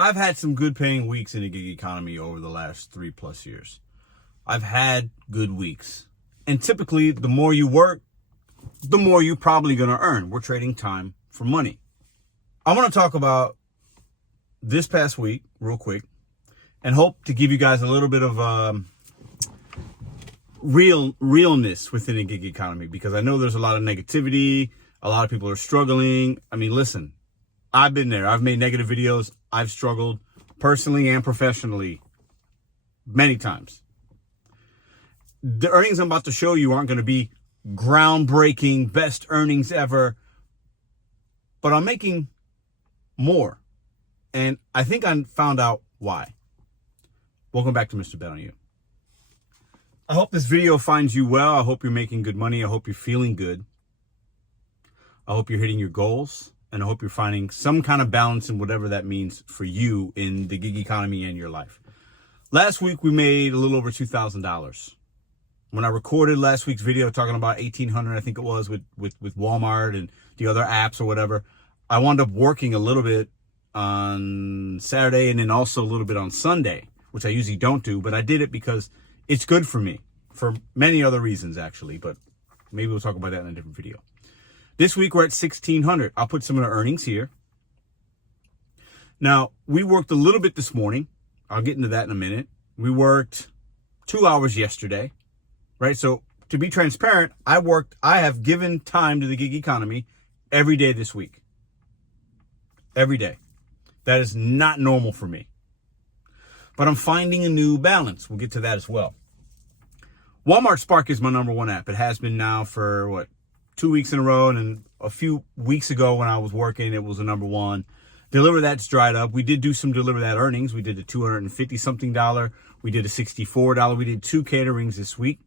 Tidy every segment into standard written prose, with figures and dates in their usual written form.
I've had some good paying weeks in the gig economy over the last 3+ years. I've had good weeks. And typically, the more you work, the more you're probably going to earn. We're trading time for money. I want to talk about this past week real quick and hope to give you guys a little bit of realness within the gig economy, because I know there's a lot of negativity. A lot of people are struggling. I mean, listen, I've been there. I've made negative videos. I've struggled personally and professionally many times. The earnings I'm about to show you aren't going to be groundbreaking, best earnings ever, but I'm making more. And I think I found out why. Welcome back to Mr.BetonYou. I hope this video finds you well. I hope you're making good money. I hope you're feeling good. I hope you're hitting your goals. And I hope you're finding some kind of balance in whatever that means for you in the gig economy and your life. Last week, we made a little over $2,000. When I recorded last week's video talking about $1,800, I think it was, with Walmart and the other apps or whatever, I wound up working a little bit on Saturday and then also a little bit on Sunday, which I usually don't do, but I did it because it's good for me for many other reasons, actually, but maybe we'll talk about that in a different video. This week, we're at $1,600. I'll put some of the earnings here. Now, we worked a little bit this morning. I'll get into that in a minute. We worked 2 hours yesterday, right? So to be transparent, I have given time to the gig economy every day this week. Every day. That is not normal for me. But I'm finding a new balance. We'll get to that as well. Walmart Spark is my #1 app. It has been now for, 2 weeks in a row, and a few weeks ago when I was working, it was the #1. Deliver That's dried up. We did do some Deliver That earnings. We did a $250-something. We did a $64. We did 2 caterings this week.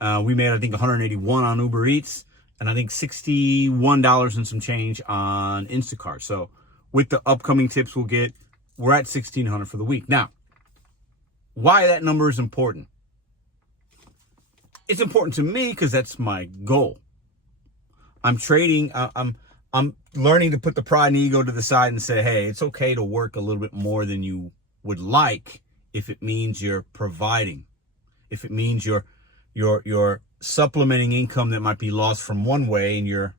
We made, I think, $181 on Uber Eats, and I think $61 and some change on Instacart. So with the upcoming tips we're at $1,600 for the week. Now, why that number is important? It's important to me because that's my goal. I'm trading. I'm learning to put the pride and ego to the side and say, hey, it's okay to work a little bit more than you would like if it means you're providing, if it means you're supplementing income that might be lost from one way and you're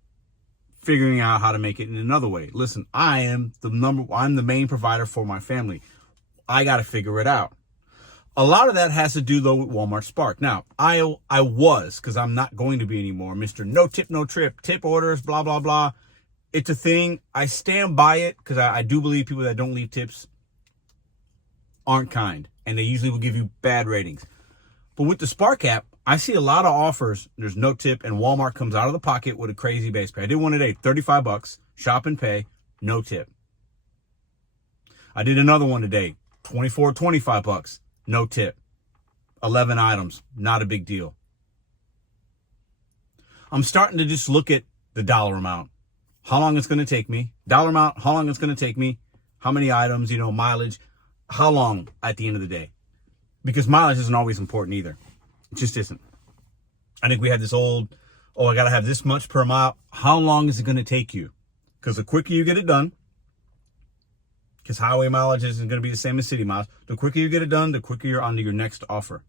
figuring out how to make it in another way. Listen, I'm the main provider for my family. I got to figure it out. A lot of that has to do, though, with Walmart Spark. Now, I was, because I'm not going to be anymore, Mr. No Tip, No Trip, tip orders, blah, blah, blah. It's a thing. I stand by it because I do believe people that don't leave tips aren't kind, and they usually will give you bad ratings. But with the Spark app, I see a lot of offers. There's no tip, and Walmart comes out of the pocket with a crazy base pay. I did one today, $35, shop and pay, no tip. I did another one today, $25, no tip. 11 items, not a big deal. I'm starting to just look at the dollar amount. How long it's going to take me. Dollar amount, how long it's going to take me. How many items, mileage. How long at the end of the day. Because mileage isn't always important either. It just isn't. I think we had this I got to have this much per mile. How long is it going to take you? Because the quicker you get it done, because highway mileage isn't going to be the same as city miles. The quicker you get it done, the quicker you're on to your next offer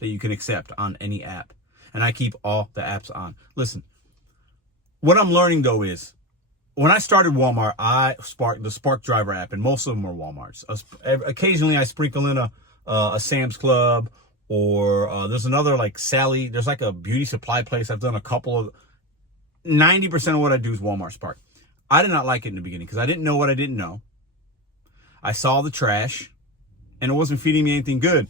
that you can accept on any app. And I keep all the apps on. Listen, what I'm learning, though, is when I started Walmart, the Spark Driver app, and most of them are Walmarts. Occasionally, I sprinkle in a Sam's Club, or there's another like Sally. There's like a beauty supply place. I've done a couple of. 90% of what I do is Walmart Spark. I did not like it in the beginning because I didn't know what I didn't know. I saw the trash, and it wasn't feeding me anything good.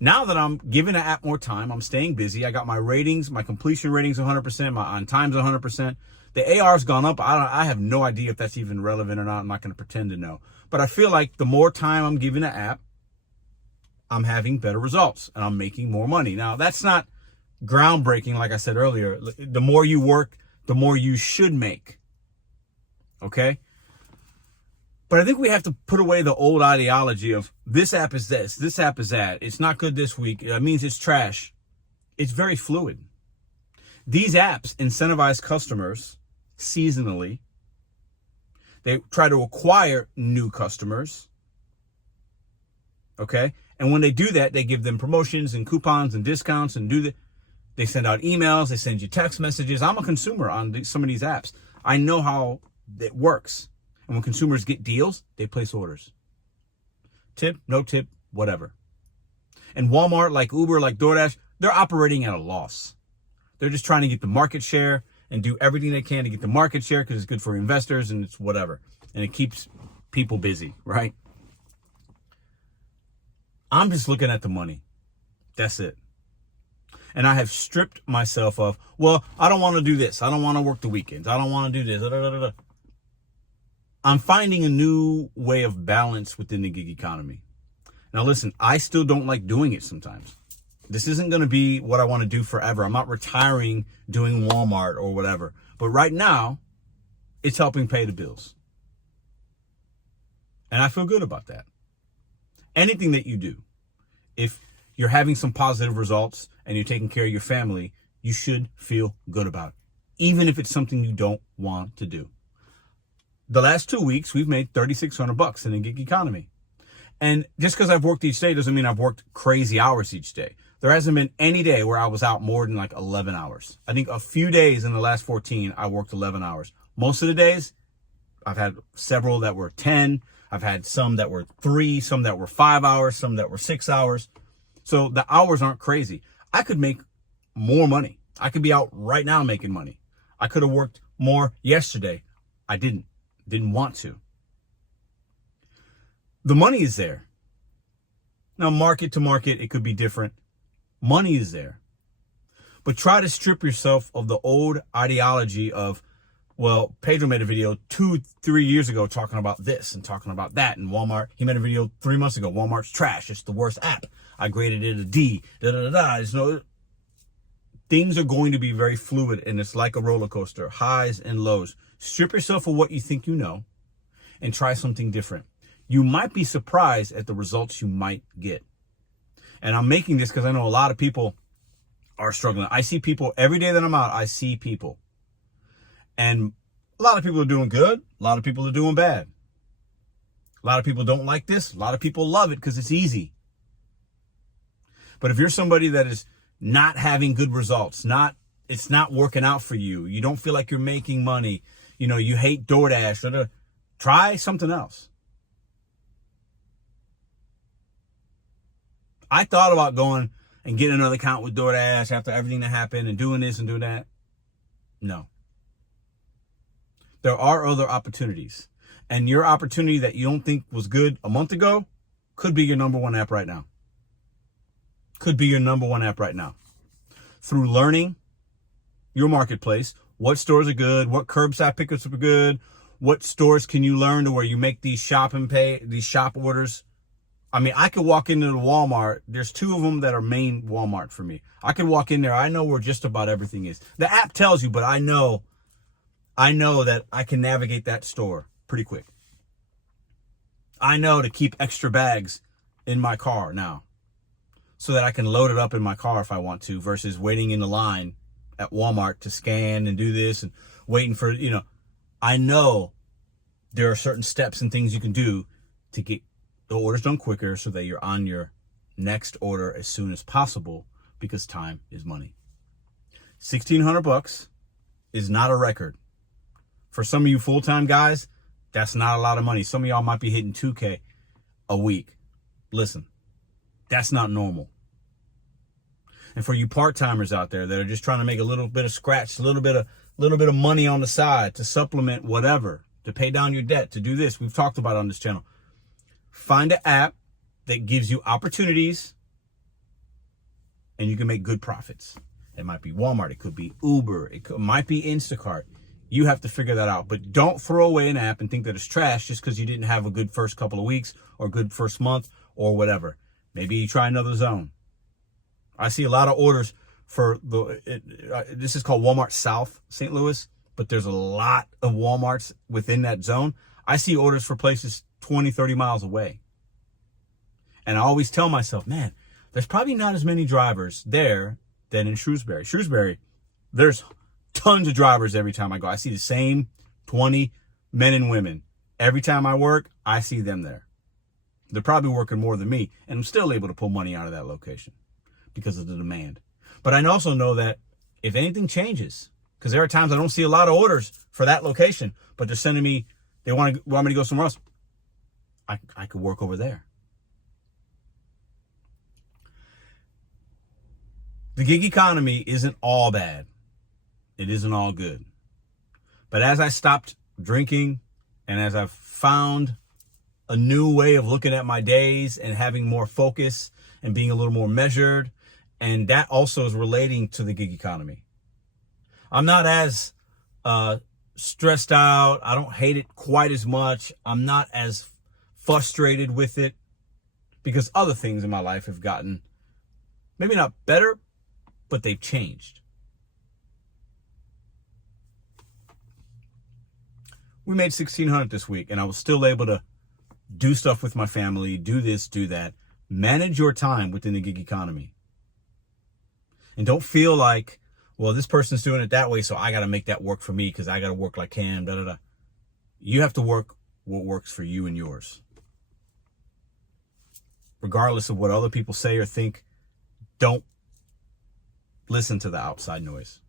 Now that I'm giving the app more time, I'm staying busy. I got my ratings, my completion ratings 100%, my on time's 100%. The AR's gone up. I have no idea if that's even relevant or not. I'm not going to pretend to know. But I feel like the more time I'm giving the app, I'm having better results, and I'm making more money. Now, that's not groundbreaking, like I said earlier. The more you work, the more you should make. Okay? But I think we have to put away the old ideology of this app is this app is that. It's not good this week. It means it's trash. It's very fluid. These apps incentivize customers seasonally. They try to acquire new customers. Okay. And when they do that, they give them promotions and coupons and discounts and they send out emails. They send you text messages. I'm a consumer on some of these apps. I know how it works. And when consumers get deals, they place orders. Tip, no tip, whatever. And Walmart, like Uber, like DoorDash, they're operating at a loss. They're just trying to get the market share and do everything they can to get the market share because it's good for investors and it's whatever. And it keeps people busy, right? I'm just looking at the money. That's it. And I have stripped myself of, well, I don't want to do this. I don't want to work the weekends. I don't want to do this. Da, da, da, da. I'm finding a new way of balance within the gig economy. Now, listen, I still don't like doing it sometimes. This isn't going to be what I want to do forever. I'm not retiring doing Walmart or whatever. But right now, it's helping pay the bills. And I feel good about that. Anything that you do, if you're having some positive results and you're taking care of your family, you should feel good about it, even if it's something you don't want to do. The last 2 weeks, we've made $3,600 in the gig economy. And just because I've worked each day doesn't mean I've worked crazy hours each day. There hasn't been any day where I was out more than like 11 hours. I think a few days in the last 14, I worked 11 hours. Most of the days, I've had several that were 10. I've had some that were 3, some that were 5 hours, some that were 6 hours. So the hours aren't crazy. I could make more money. I could be out right now making money. I could have worked more yesterday. I didn't want to. The money is there. Now, market to market, it could be different. Money is there. But try to strip yourself of the old ideology of, well, Pedro made a video 2-3 years ago talking about this and talking about that. And Walmart, he made a video 3 months ago. Walmart's trash. It's the worst app. I graded it a D. There's no. Things are going to be very fluid, and it's like a roller coaster, highs and lows. Strip yourself of what you think you know and try something different. You might be surprised at the results you might get. And I'm making this because I know a lot of people are struggling. I see people every day that I'm out. I see people. And a lot of people are doing good. A lot of people are doing bad. A lot of people don't like this. A lot of people love it because it's easy. But if you're somebody that is not having good results, it's not working out for you, you don't feel like you're making money, you hate DoorDash, try something else. I thought about going and getting another account with DoorDash after everything that happened and doing this and doing that. No. There are other opportunities. And your opportunity that you don't think was good a month ago could be your number one app right now. Could be your number one app right now. Through learning your marketplace, what stores are good, what curbside pickups are good, what stores can you learn to where you make these shop orders. I mean, I could walk into the Walmart. There's 2 of them that are main Walmart for me. I could walk in there. I know where just about everything is. The app tells you, but I know that I can navigate that store pretty quick. I know to keep extra bags in my car now so that I can load it up in my car if I want to versus waiting in the line at Walmart to scan and do this and waiting for, I know there are certain steps and things you can do to get the order's done quicker so that you're on your next order as soon as possible because time is money. $1,600 is not a record. For some of you full-time guys, that's not a lot of money. Some of y'all might be hitting $2K a week. Listen, that's not normal. And for you part-timers out there that are just trying to make a little bit of scratch, a little bit of money on the side to supplement whatever, to pay down your debt, to do this, we've talked about it on this channel. Find an app that gives you opportunities and you can make good profits. It might be Walmart. It could be Uber. It might be Instacart. You have to figure that out. But don't throw away an app and think that it's trash just because you didn't have a good first couple of weeks or good first month or whatever. Maybe you try another zone. I see a lot of orders for this is called Walmart South St. Louis, but there's a lot of Walmarts within that zone. I see orders for places 20, 30 miles away. And I always tell myself, man, there's probably not as many drivers there than in Shrewsbury. Shrewsbury, there's tons of drivers every time I go. I see the same 20 men and women Every time I work, I see them there. They're probably working more than me, and I'm still able to pull money out of that location because of the demand. But I also know that if anything changes, because there are times I don't see a lot of orders for that location, but they're sending me, they want me to go somewhere else, I could work over there. The gig economy isn't all bad. It isn't all good. But as I stopped drinking and as I've found a new way of looking at my days and having more focus and being a little more measured, and that also is relating to the gig economy. I'm not as stressed out. I don't hate it quite as much. I'm not as frustrated with it because other things in my life have gotten maybe not better, but they've changed. We made $1,600 this week, and I was still able to do stuff with my family, do this, do that. Manage your time within the gig economy. And don't feel like, well, this person's doing it that way, so I got to make that work for me because I got to work like him, da, da, da. You have to work what works for you and yours. Regardless of what other people say or think, don't listen to the outside noise.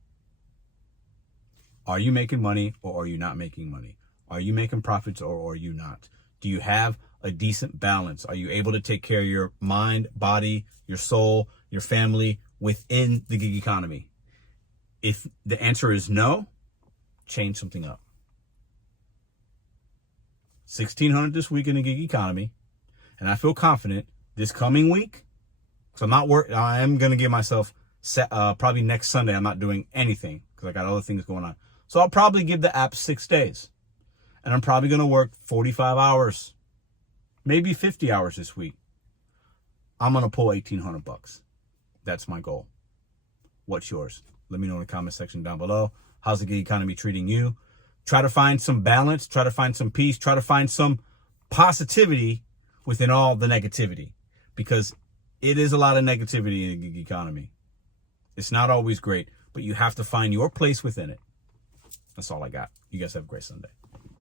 Are you making money or are you not making money? Are you making profits or are you not? Do you have a decent balance? Are you able to take care of your mind, body, your soul, your family within the gig economy? If the answer is no, change something up. $1,600 this week in the gig economy, and I feel confident this coming week. So I am going to give myself probably next Sunday. I'm not doing anything because I got other things going on. So I'll probably give the app 6 days, and I'm probably going to work 45 hours, maybe 50 hours this week. I'm going to pull $1,800. That's my goal. What's yours? Let me know in the comment section down below. How's the gig economy treating you? Try to find some balance. Try to find some peace. Try to find some positivity within all the negativity, because it is a lot of negativity in the gig economy. It's not always great, but you have to find your place within it. That's all I got. You guys have a great Sunday.